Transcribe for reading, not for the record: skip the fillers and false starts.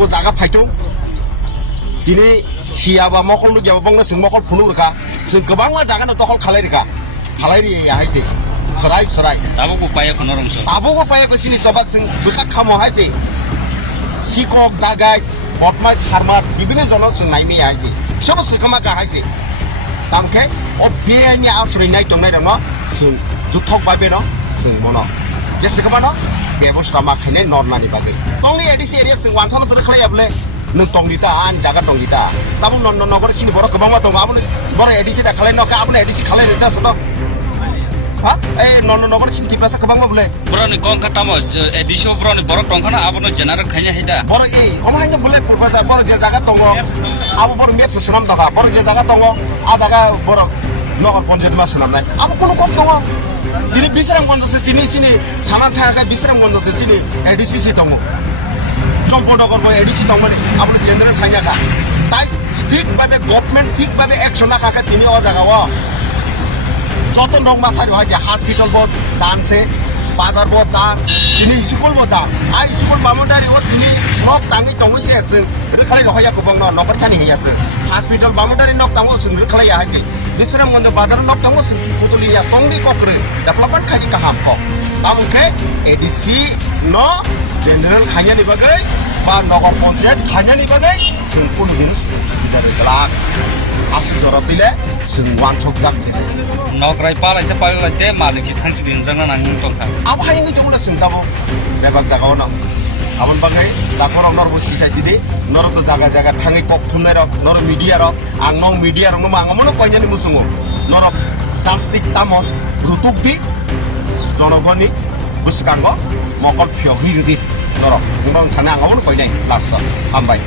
bo jaga phaitong dini siaba mokol nu jaba bangna sing mokol phunu reka sing gobangma jaga no tokol khalai ri ya haise sarai tabo ko paye kono rongso tabugo paye ko sini soba sing bika khamo haise sikok dagai botmai sarmat bibine jono sing naimi haise sobo sikama ka haise tamke o bianya asri nai tongnai dong no sing juthok babe no sing mono je sikama no bebos kama khine nornani bagai tongni edisi area sing wansal dor khlai able nung tongnita an jaga tongnita tabu non nogor sini borok kebangma tong abune bor edisi da khlai no ka abune edisi khlai reta sodo ha non nogor sini tipasa kebangma bole broni kon katamo edisio broni borok tongkhana abono jenar khanya hida bor omahanya bole purpasa bor je jaga tongo abu bor mep sunam daga bor je jaga tongo a jaga bor nogor ponjet mas sunam nai abu kono kom tongo dini bisrang bonjose dini sini saman thaka bisrang bonjose sini edisi si tongo জম্পো নগর বই ADC তংমনে আপনি general খাইয়া কা তাই ঠিকভাবে government ঠিকভাবে action না কাকা তিনি ও জায়গা যত নং মাসারি হয় যে হসপিটাল বোর্ড দানছে বাজার বোর্ড দান তিনি স্কুল বোর্ড দান আর স্কুল বামুন্ডারি ও তিনি নক তাঙ্গি তংসে আছে রেখালাই রহয়া গোবং নগর থানি হইয়াছে হসপিটাল বামুন্ডারি নক তাঙ্গো সুন রেখালাই হাজি বিসরাম গন্দ বাজার নক তাঙ্গো সুন পুতুলিয়া তংনি ককরে ডেভেলপমেন্ট খানি কাহাম ক তামকে এডিসি ন জেনারেল খাইয়ানি বাগै বা নগর পঞ্চায়েত খাইয়ানি বাগै जों कुनदिन सुबिदा गलाक आसु जरा दिले जों वानसक जाबजे nokrai palai te malik si thangsi din jangna nang tongkha अब हायनि जुमला सिंताबो बेबाग जागाव न आबन बागै लाखरक नरबो सिसाइसिदि नरक जागा थाङै कक थुननाय रक नर मिडिया रक आं नং मिडिया रक मांगमनो कयनानि मुसुङो नरक जास्तिक तामन रुतुकदि जनगणनि बुसकांग मकल फियगि रुदि नरक नरं थाना आंगमनो कयनाय लास्ट हामबाय